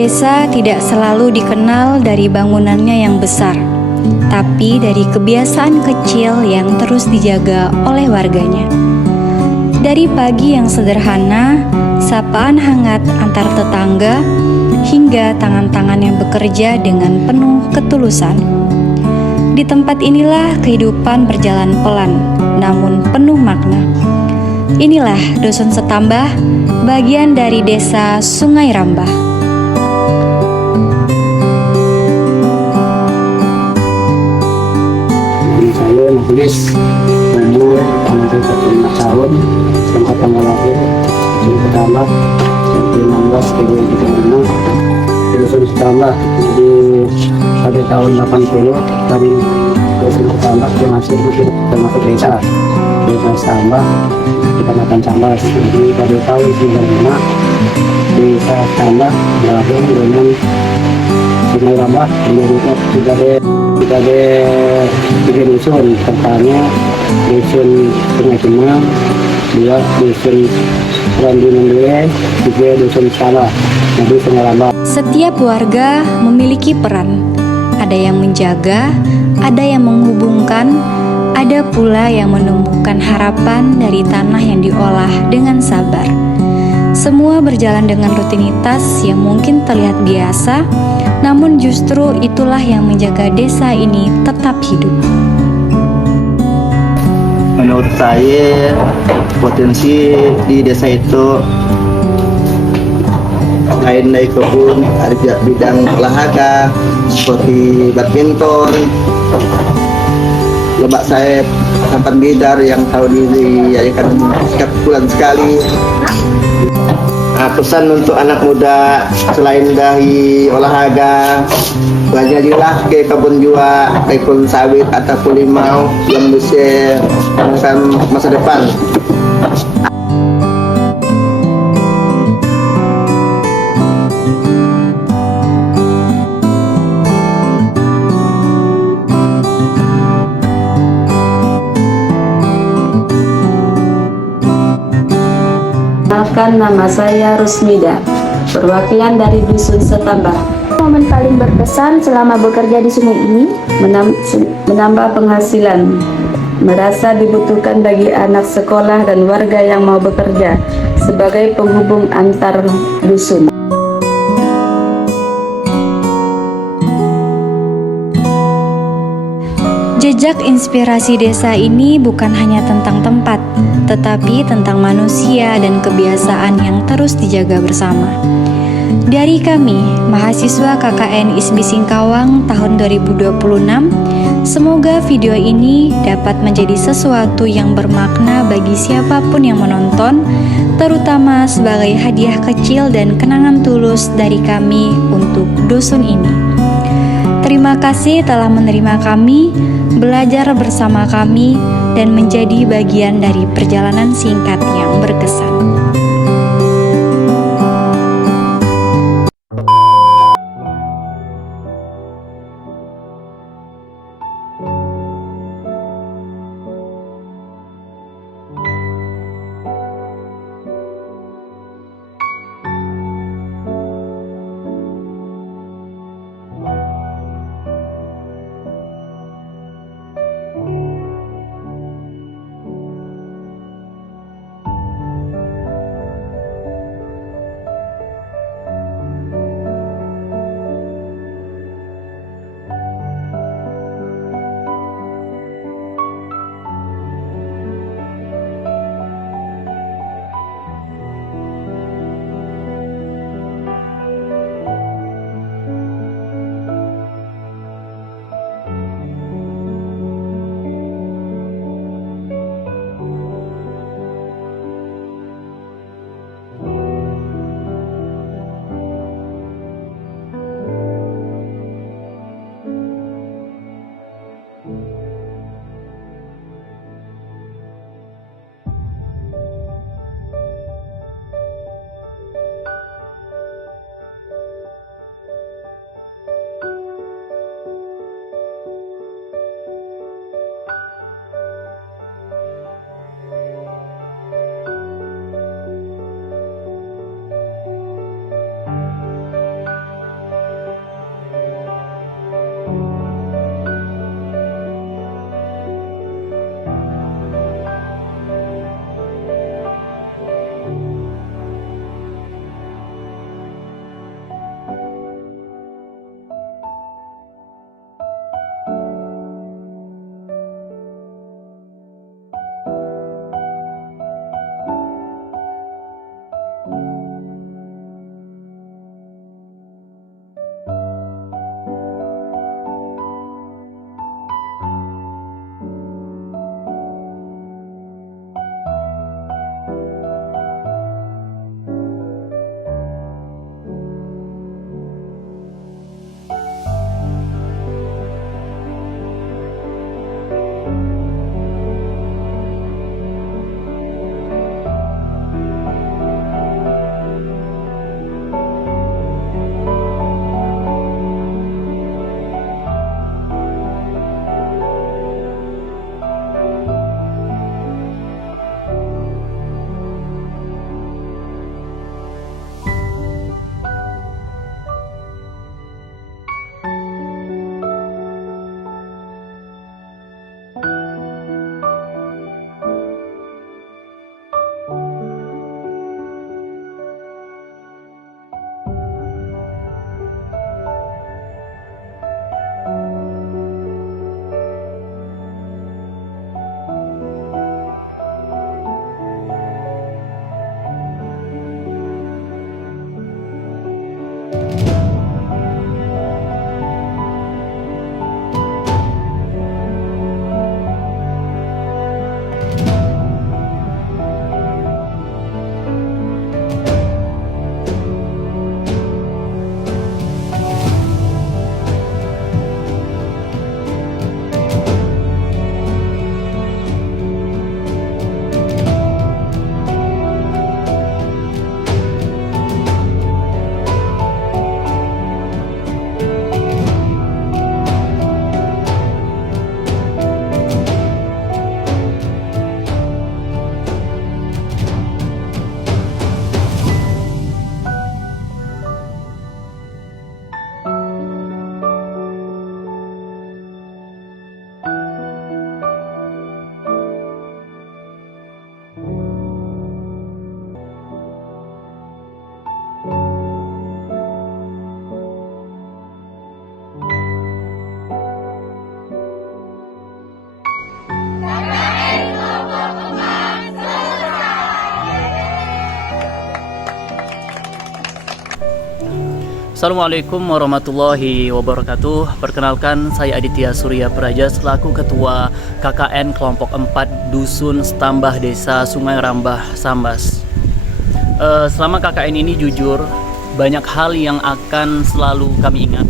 desa tidak selalu dikenal dari bangunannya yang besar, tapi dari kebiasaan kecil yang terus dijaga oleh warganya. Dari pagi yang sederhana, sapaan hangat antar tetangga, hingga tangan-tangan yang bekerja dengan penuh ketulusan. Di tempat inilah kehidupan berjalan pelan, namun penuh makna. Inilah Dusun Setambah, bagian dari Desa Sungai Rambah. Saya menulis umur 45 tahun, tempat tanggal lahir Dusun Setambah 16 2006 di Dusun Setambah. Jadi pada tahun 80 dari Dusun Setambah termasuk desa Setambah, Kecamatan Cambas. Jadi pada tahun 95 desa Setambah bergabung dengan Sungai Rambah menjadi tiga dusun, pertama dusun Sungai Cemang, dua dusun Ranjungan Dule, tiga dusun Salah, jadi Sungai Rambah. Setiap warga memiliki peran, ada yang menjaga, ada yang menghubungkan, ada pula yang menumbuhkan harapan dari tanah yang diolah dengan sabar. Semua berjalan dengan rutinitas yang mungkin terlihat biasa, namun justru itulah yang menjaga desa ini tetap hidup. Menurut saya, potensi di desa itu selain dari kebun, ada juga bidang olahraga seperti badminton, lebak sayap, sampan bidar yang tahun ini diadakan setiap bulan sekali. Pesan untuk anak muda, selain dari olahraga, belajarlah ke kebun jua, ke kebun sawit ataupun limau yang bisa menentukan masa depan. Perkenalkan, nama saya Rusmida, perwakilan dari Dusun Setambah. Momen paling berkesan selama bekerja di sungai ini menambah penghasilan, merasa dibutuhkan bagi anak sekolah dan warga yang mau bekerja sebagai penghubung antar dusun. Jejak inspirasi desa ini bukan hanya tentang tempat, tetapi tentang manusia dan kebiasaan yang terus dijaga bersama. Dari kami, mahasiswa KKN ISBI Singkawang tahun 2026, semoga video ini dapat menjadi sesuatu yang bermakna bagi siapapun yang menonton, terutama sebagai hadiah kecil dan kenangan tulus dari kami untuk dusun ini. Terima kasih telah menerima kami, belajar bersama kami, dan menjadi bagian dari perjalanan singkat yang berkesan. Assalamualaikum warahmatullahi wabarakatuh. Perkenalkan, saya Aditya Surya Praja selaku Ketua KKN Kelompok 4 Dusun Setambah Desa Sungai Rambah, Sambas. Selama KKN ini jujur banyak hal yang akan selalu kami ingat.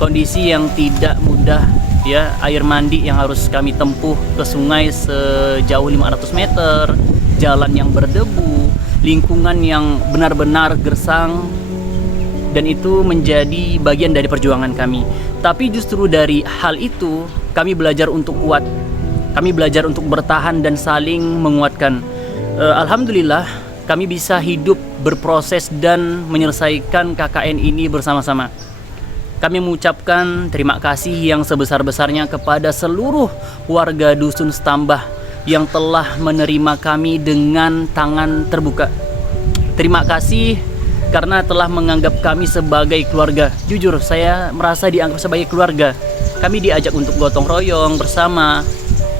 Kondisi yang tidak mudah, ya, air mandi yang harus kami tempuh ke sungai sejauh 500 meter, jalan yang berdebu, lingkungan yang benar-benar gersang, dan itu menjadi bagian dari perjuangan kami. Tapi justru dari hal itu kami belajar untuk kuat, kami belajar untuk bertahan dan saling menguatkan. Alhamdulillah kami bisa hidup, berproses dan menyelesaikan KKN ini bersama-sama. Kami mengucapkan terima kasih yang sebesar-besarnya kepada seluruh warga Dusun Setambah yang telah menerima kami dengan tangan terbuka. Terima kasih karena telah menganggap kami sebagai keluarga. Jujur, saya merasa dianggap sebagai keluarga. Kami diajak untuk gotong royong bersama,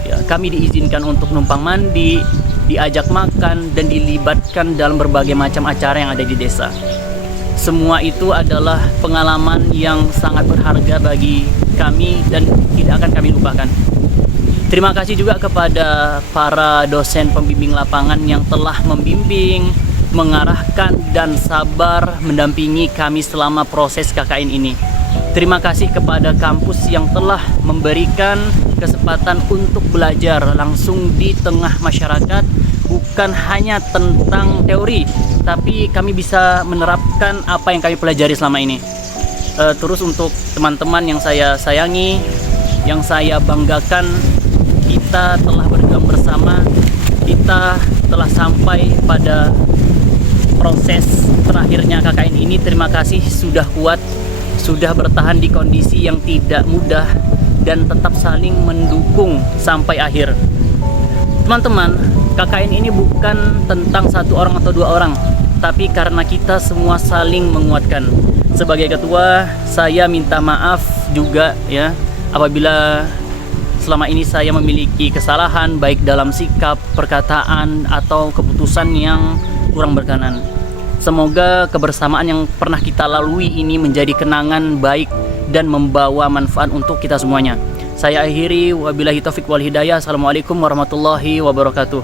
ya, kami diizinkan untuk numpang mandi, diajak makan, dan dilibatkan dalam berbagai macam acara yang ada di desa. Semua itu adalah pengalaman yang sangat berharga bagi kami dan tidak akan kami lupakan. Terima kasih juga kepada para dosen pembimbing lapangan yang telah membimbing, mengarahkan dan sabar mendampingi kami selama proses KKN ini. Terima kasih kepada kampus yang telah memberikan kesempatan untuk belajar langsung di tengah masyarakat, bukan hanya tentang teori, tapi kami bisa menerapkan apa yang kami pelajari selama ini. Terus untuk teman-teman yang saya sayangi, yang saya banggakan, kita telah berjuang bersama, kita telah sampai pada proses terakhirnya KKN ini. Terima kasih sudah kuat, sudah bertahan di kondisi yang tidak mudah, dan tetap saling mendukung sampai akhir. Teman-teman, KKN ini bukan tentang satu orang atau dua orang, tapi karena kita semua saling menguatkan. Sebagai ketua, saya minta maaf juga, ya, apabila selama ini saya memiliki kesalahan baik dalam sikap, perkataan, atau keputusan yang kurang berkenan. Semoga kebersamaan yang pernah kita lalui ini menjadi kenangan baik dan membawa manfaat untuk kita semuanya. Saya akhiri, wabillahi taufik wal hidayah. Assalamualaikum warahmatullahi wabarakatuh.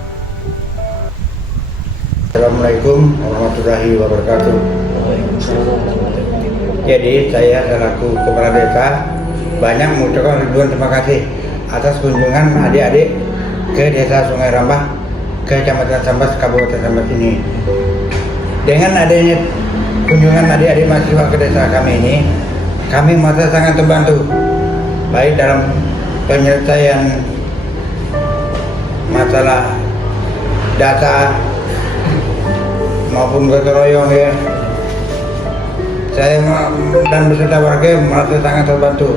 Assalamualaikum warahmatullahi wabarakatuh. Jadi saya selaku kepala desa banyak mengucapkan ribuan terima kasih atas kunjungan adik-adik ke desa Sungai Rambah, Kecamatan Sambas, Kabupaten Sambas ini. Dengan adanya kunjungan adik-adik mahasiswa ke desa kami ini, kami merasa sangat terbantu, baik dalam penyelesaian masalah data maupun gotong royong, ya. Saya dan beserta warga merasa sangat terbantu.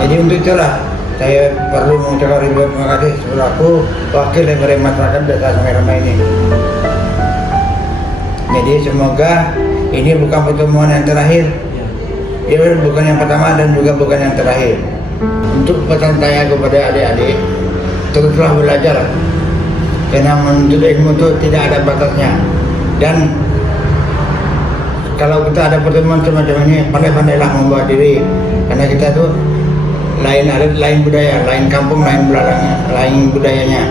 Jadi untuk itulah saya perlu mengucapkan ribuan terima kasih selaku wakil dari masyarakat desa Sungai Rambah ini. Jadi semoga ini bukan pertemuan yang terakhir, ya, bukan yang pertama dan juga bukan yang terakhir. Untuk pesan saya kepada adik-adik, teruslah belajar, karena menuntut ilmu itu tidak ada batasnya. Dan kalau kita ada pertemuan semacam ini, pandai-pandailah membawa diri, karena kita tuh lain adat, lain budaya, lain kampung, lain belalangnya, lain budayanya.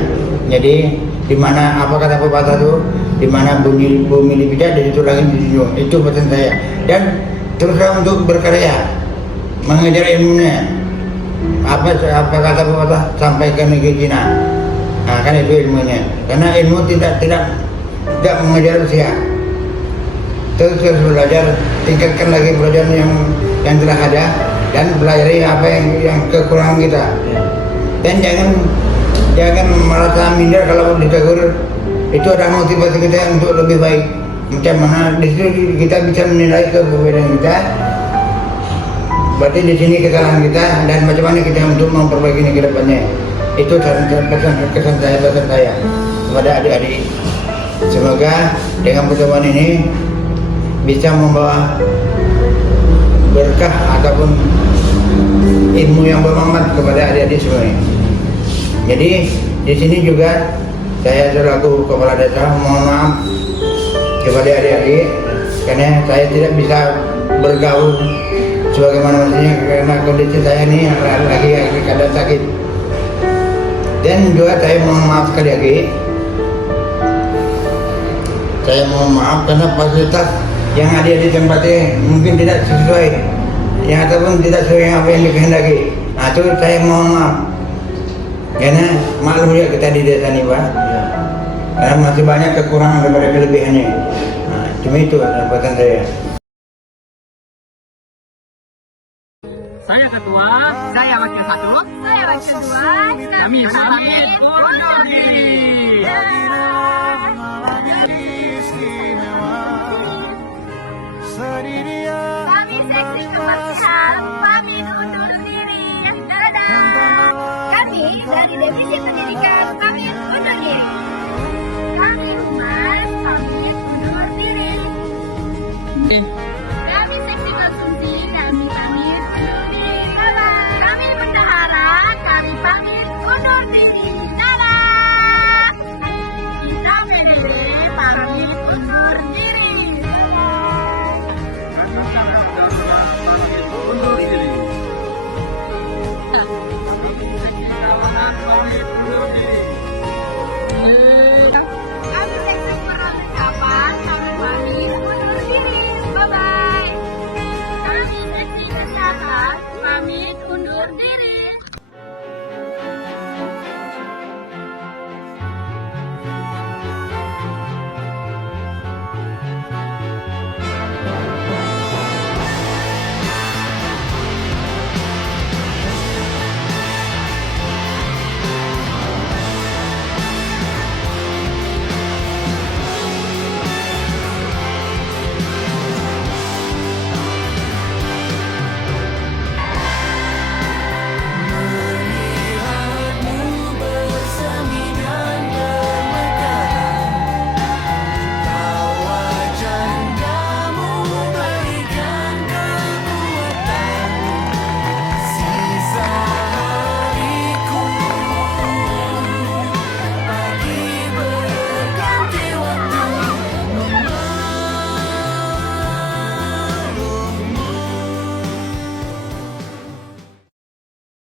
Jadi di mana apa kata pepatah tuh, di mana bumi dipijak, di situ langit dijunjung. Itu pesan saya. Dan teruslah untuk berkarya, mengejar ilmunya. Apa kata pepatah, sampai ke negeri Cina. Nah, kan itu ilmunya. Karena ilmu tidak mengejar usia. Terus belajar, tingkatkan lagi pelajaran yang telah ada, dan pelajari apa yang kekurangan kita. Dan jangan merasa minder kalau ditegur. Itu ada motivasi kita untuk lebih baik. Macam mana di situ kita bisa menilai keberadaan kita. Berarti di sini kesalahan kita, dan macam mana kita untuk memperbaiki ini ke depannya. Itu kesan saya kepada adik-adik. Semoga dengan pertemuan ini bisa membawa berkah ataupun ilmu yang bermanfaat kepada adik-adik semua. Jadi di sini juga saya selaku kepala desa mohon maaf kepada adik-adik, karena saya tidak bisa bergaul sebagaimana mestinya karena kondisi saya ini lagi keadaan sakit. Dan juga saya mohon maaf sekali lagi. Saya mohon maaf karena fasilitas yang ada di tempat ini mungkin tidak sesuai, yang ataupun tidak sesuai apa yang dikehendaki. Nah itu saya mohon maaf. Karena maklum ya kita di desa ini Pak. Karena masih banyak kekurangan daripada kelebihannya. Nah, cuma itu pesan saya. Saya ketua, Saya wakil satu. Saya wakil dua. kami pamit undur diri. Kami seksi kebersihan. Pamit undur diri. Dadah. Kami dari Divisi Pendidikan pamit undur diri. Kami Humas pamit undur diri. Kami seksi konsumsi. Kami pamit undur diri. Dadah. Kami bendahara. Kami pamit undur diri. Dadah. Kita PDD pamit undur diri. Kami seksi perlengkapan, kami pamit undur diri. Bye-bye. Kami seksi kesehatan, pamit undur diri.